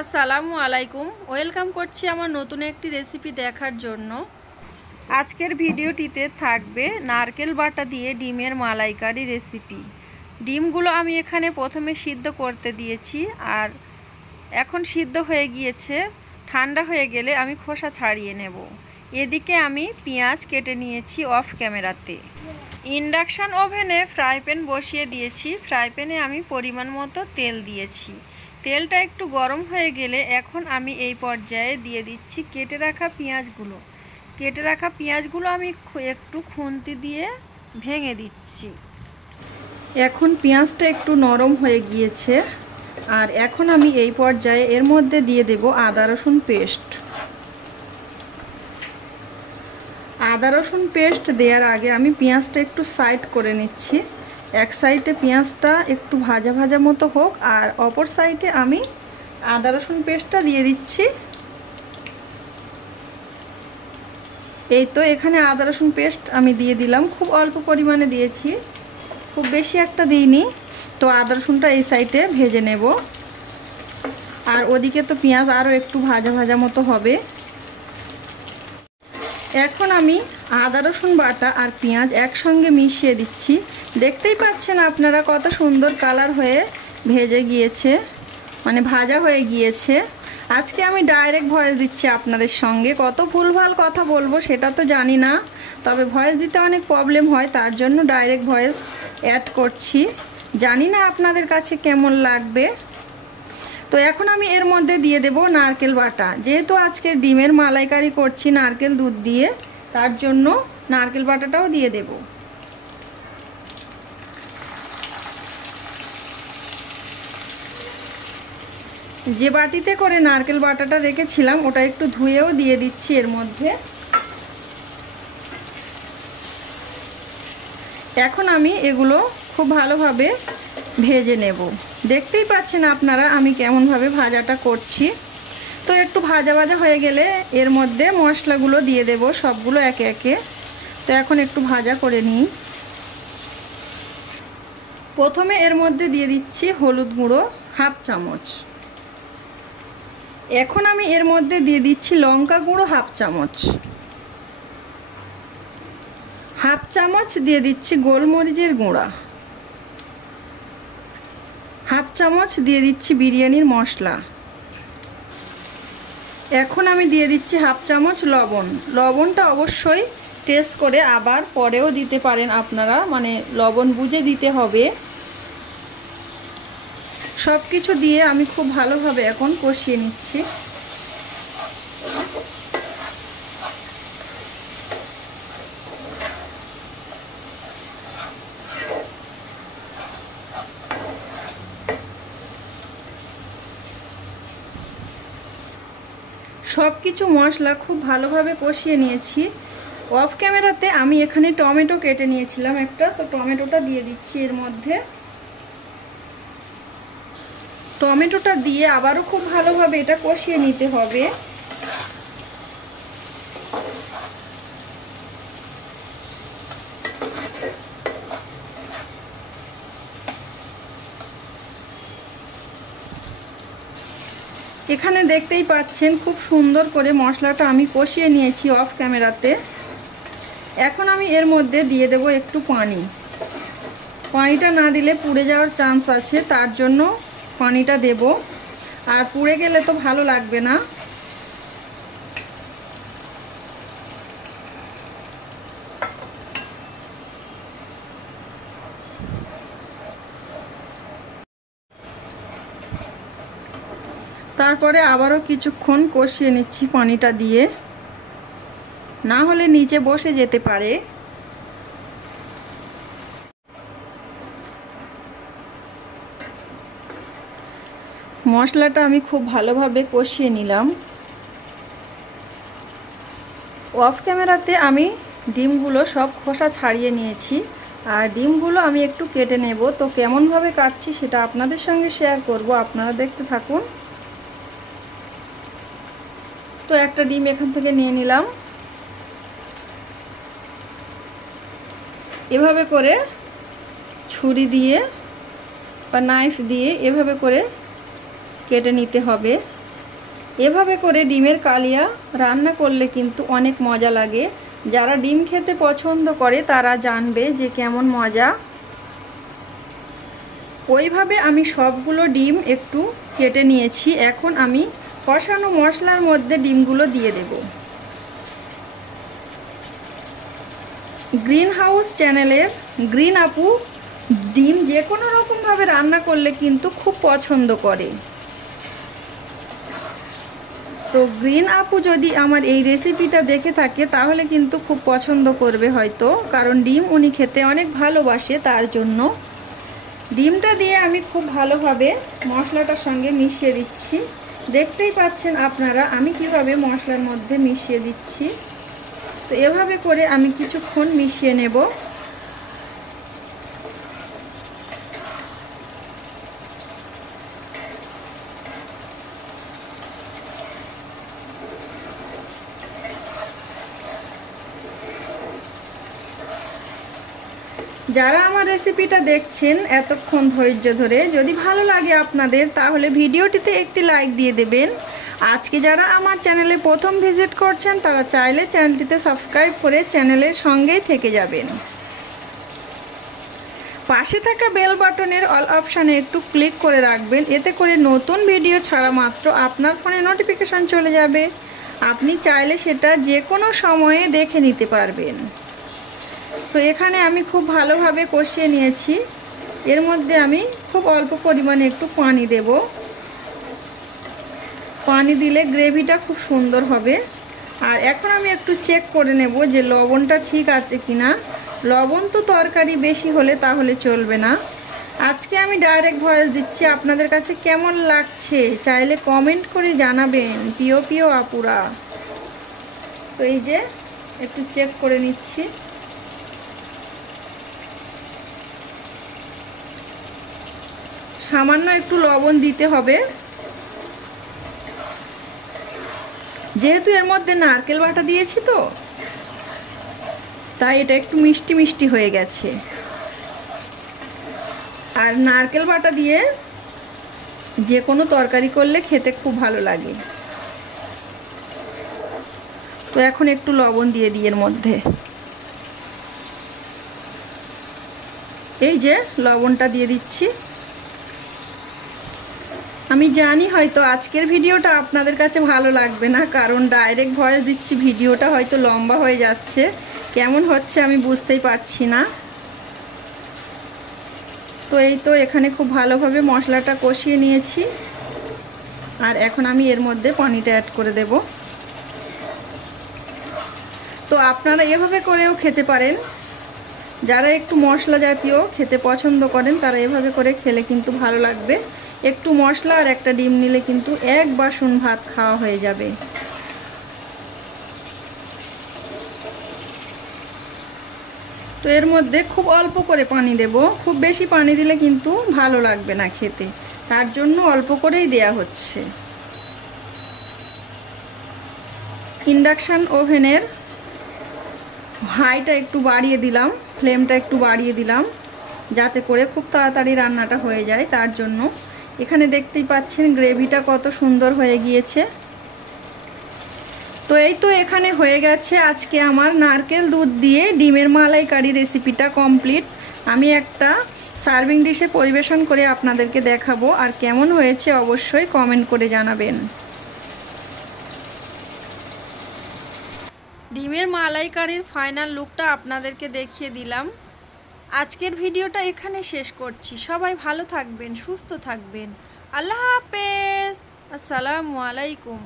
আসসালামু আলাইকুম, ওয়েলকাম করছি আমার নতুন একটি রেসিপি দেখার জন্য। আজকের ভিডিওটিতে থাকবে নারকেল বাটা দিয়ে ডিমের মালাইকারি রেসিপি। ডিমগুলো আমি এখানে প্রথমে সিদ্ধ করতে দিয়েছি, আর এখন সিদ্ধ হয়ে গিয়েছে। ঠান্ডা হয়ে গেলে আমি খোসা ছাড়িয়ে নেব। এদিকে আমি পেঁয়াজ কেটে নিয়েছি অফ ক্যামেরাতে। ইন্ডাকশান ওভেনে ফ্রাই প্যান বসিয়ে দিয়েছি। ফ্রাই প্যানে আমি পরিমাণ মতো তেল দিয়েছি। তেলটা একটু গরম হয়ে গেলে এখন আমি এই পর্যায়ে দিয়ে দিচ্ছি কেটে রাখা পেঁয়াজগুলো। কেটে রাখা পেঁয়াজগুলো আমি একটু খুন্তি দিয়ে ভেঙে দিচ্ছি। এখন পেঁয়াজটা একটু নরম হয়ে গিয়েছে, আর এখন আমি এই পর্যায়ে এর মধ্যে দিয়ে দেব আদা রসুন পেস্ট। আদা রসুন পেস্ট দেওয়ার আগে আমি পেঁয়াজটা একটু সাইড করে নিচ্ছি। এক সাইডে পেঁয়াজটা একটু ভাজা ভাজা মতো হোক, আর অপর সাইডে আমি আদা রসুন পেস্টটা দিয়ে দিচ্ছি। এই তো এখানে আদা রসুন পেস্ট আমি দিয়ে দিলাম। খুব অল্প পরিমাণে দিয়েছি, খুব বেশি একটা দিইনি। তো আদা রসুনটা এই সাইডে ভেজে নেব, আর ওদিকে তো পেঁয়াজ আরও একটু ভাজা ভাজা মতো হবে। এখন আমি আদা রসুন বাটা আর পেঁয়াজ একসঙ্গে মিশিয়ে দিচ্ছি। দেখতেই পাচ্ছেন আপনারা কত সুন্দর কালার হয়ে ভেজে গিয়েছে, মানে ভাজা হয়ে গিয়েছে। আজকে আমি ডাইরেক্ট ভয়েস দিচ্ছি আপনাদের সঙ্গে। কত ভুলভাল কথা বলবো সেটা তো জানি না, তবে ভয়েস দিতে অনেক প্রবলেম হয়, তার জন্য ডাইরেক্ট ভয়েস অ্যাড করছি। জানি না আপনাদের কাছে কেমন লাগবে। তো এখন আমি এর মধ্যে দিয়ে দেব নারকেল বাটা। যেহেতু আজকে ডিমের মালাইকারি করছি নারকেল দুধ দিয়ে, তার জন্য নারকেল বাটাটাও দিয়ে দেব। যে বাটিতে করে নারকেল বাটাটা রেখেছিলাম ওটা একটু ধুয়েও দিয়ে দিচ্ছি এর মধ্যে। এখন আমি এগুলো খুব ভালোভাবে ভেজে নেব। দেখতেই পাচ্ছেন আপনারা আমি কেমনভাবে ভাজাটা করছি। তো একটু ভাজা ভাজা হয়ে গেলে এর মধ্যে মশলাগুলো দিয়ে দেব, সবগুলো একে একে। তো এখন একটু ভাজা করে নিই। প্রথমে এর মধ্যে দিয়ে দিচ্ছি হলুদ গুঁড়ো হাফ চামচ। এখন আমি এর মধ্যে দিয়ে দিচ্ছি লঙ্কা গুঁড়ো হাফ চামচ। হাফ চামচ দিয়ে দিচ্ছি গোলমরিচের গুঁড়া। হাফ চামচ দিয়ে দিচ্ছি বিরিয়ানির মশলা। এখন আমি দিয়ে দিচ্ছি হাফ চামচ লবণ। লবণটা অবশ্যই টেস্ট করে আবার পরেও দিতে পারেন আপনারা, মানে লবণ বুঝে দিতে হবে। সব কিছু দিয়ে আমি খুব ভালোভাবে এখন কষিয়ে নিচ্ছি। সব কিছু মশলা খুব ভালোভাবে কষিয়ে নিয়েছি। অফ ক্যামেরাতে আমি এখানে টমেটো কেটে নিয়েছিলাম একটা, তো টমেটোটা দিয়ে দিচ্ছি এর মধ্যে। টমেটোটা দিয়ে আবারও খুব ভালোভাবে এটা কষিয়ে নিতে হবে। এখানে দেখতেই পাচ্ছেন খুব সুন্দর করে মশলাটা আমি কষিয়ে নিয়েছি অফ ক্যামেরাতে। এখন আমি এর মধ্যে দিয়ে দেব একটু পানি। পানিটা না দিলে পুড়ে যাওয়ার চান্স আছে, তার জন্য পানিটা দেব। আর পুড়ে গেলে তো ভালো লাগবে না। তারপরে আবারও কিছুক্ষণ কষিয়ে নিচ্ছি পানিটা দিয়ে, না হলে নিচে বসে যেতে পারে। মশলাটা আমি খুব ভালোভাবে কষিয়ে নিলাম। অফ ক্যামেরাতে আমি ডিমগুলো সব খোসা ছাড়িয়ে নিয়েছি, আর ডিমগুলো আমি একটু কেটে নেব। তো কেমনভাবে কাটছি সেটা আপনাদের সঙ্গে শেয়ার করব, আপনারা দেখতে থাকুন। তো একটা ডিম এখান থেকে নিয়ে নিলাম। এভাবে করে ছুরি দিয়ে বা নাইফ দিয়ে এভাবে করে কেটে নিতে হবে। এভাবে করে ডিমের কালিয়া রান্না করলে কিন্তু অনেক মজা লাগে। যারা ডিম খেতে পছন্দ করে তারা জানবে যে কেমন মজা। ওইভাবে আমি সবগুলো ডিম একটু কেটে নিয়েছি। এখন আমি কষানো মশলার মধ্যে ডিমগুলো দিয়ে দেব। গ্রিন হাউস চ্যানেলের গ্রিন আপু ডিম যে কোনো রকমভাবে রান্না করলে কিন্তু খুব পছন্দ করে। তো গ্রিন আপু যদি আমার এই রেসিপিটা দেখে থাকে তাহলে কিন্তু খুব পছন্দ করবে হয়তো, কারণ ডিম উনি খেতে অনেক ভালোবাসে। তার জন্য ডিমটা দিয়ে আমি খুব ভালোভাবে মশলাটার সঙ্গে মিশিয়ে দিচ্ছি। দেখতেই পাচ্ছেন আপনারা আমি কিভাবে মশলার মধ্যে মিশিয়ে দিচ্ছি। তো এভাবে করে আমি কিছুক্ষণ মিশিয়ে নেব। যারা আমার রেসিপিটা দেখছেন এতক্ষণ ধৈর্য ধরে, যদি ভালো লাগে আপনাদের তাহলে ভিডিওটিতে একটি লাইক দিয়ে দেবেন। আজকে যারা আমার চ্যানেলে প্রথম ভিজিট করছেন তারা চাইলে চ্যানেলটিতে সাবস্ক্রাইব করে চ্যানেলের সঙ্গেই থেকে যাবেন। পাশে থাকা বেল বাটনের অল অপশানে একটু ক্লিক করে রাখবেন, এতে করে নতুন ভিডিও ছাড়া মাত্র আপনার ফোনে নোটিফিকেশান চলে যাবে। আপনি চাইলে সেটা যে কোনো সময়ে দেখে নিতে পারবেন। তো এখানে আমি খুব ভালোভাবে কষিয়ে নিয়েছি। এর মধ্যে আমি খুব অল্প পরিমাণে একটু পানি দেব। পানি দিলে গ্রেভিটা খুব সুন্দর হবে। আর এখন আমি একটু চেক করে নেব যে লবণটা ঠিক আছে কিনা। লবণ তো তরকারি বেশি হলে তাহলে চলবে না। আজকে আমি ডাইরেক্ট ভয়েস দিচ্ছি, আপনাদের কাছে কেমন লাগছে চাইলে কমেন্ট করে জানাবেন প্রিয় প্রিয় আপুরা। তো এই যে একটু চেক করে নিচ্ছি। সামান্য একটু লবণ দিতে হবে, যেহেতু এর মধ্যে নারকেল বাটা দিয়েছি তো তাই এটা একটু মিষ্টি মিষ্টি হয়ে গেছে। আর নারকেল বাটা দিয়ে যে কোনো তরকারি করলে খেতে খুব ভালো লাগে। তো এখন একটু লবণ দিয়ে দিই এর মধ্যে। এই যে লবণটা দিয়ে দিচ্ছি। আমি জানি হয়তো আজকের ভিডিওটা আপনাদের কাছে ভালো লাগবে না, কারণ ডাইরেক্ট ভয়েস দিচ্ছি, ভিডিওটা হয়তো লম্বা হয়ে যাচ্ছে। কেমন হচ্ছে আমি বুঝতেই পারছি না। তো এই তো এখানে খুব ভালোভাবে মশলাটা কষিয়ে নিয়েছি। আর এখন আমি এর মধ্যে পানিটা অ্যাড করে দেব। তো আপনারা এভাবে করেও খেতে পারেন। যারা একটু মশলা জাতীয় খেতে পছন্দ করেন তারা এভাবে করে খেলে কিন্তু ভালো লাগবে। একটু মশলা আর একটা ডিম নিলে কিন্তু এক বাসন ভাত খাওয়া হয়ে যাবে। তো এর মধ্যে খুব অল্প করে পানি দেব। খুব বেশি পানি দিলে কিন্তু ভালো লাগবে না খেতে, তার জন্য অল্প করেই দেয়া হচ্ছে। ইন্ডাকশান ওভেনের হাইটা একটু বাড়িয়ে দিলাম, ফ্লেমটা একটু বাড়িয়ে দিলাম যাতে করে খুব তাড়াতাড়ি রান্নাটা হয়ে যায়। তার জন্য এখানে দেখতেই পাচ্ছেন গ্রেভিটা কত সুন্দর হয়ে গিয়েছে। তো এই তো এখানে হয়ে গেছে আজকে আমার নারকেল দুধ দিয়ে ডিমের মালাইকারি রেসিপিটা কমপ্লিট। আমি একটা সার্ভিং ডিশে পরিবেশন করে আপনাদেরকে দেখাবো, আর কেমন হয়েছে অবশ্যই কমেন্ট করে জানাবেন। ডিমের মালাইকারির ফাইনাল লুকটা আপনাদেরকে দেখিয়ে দিলাম। আজকের ভিডিওটা এখানে শেষ করছি। সবাই ভালো থাকবেন, সুস্থ থাকবেন। আল্লাহ হাফেজ, আসসালামু আলাইকুম।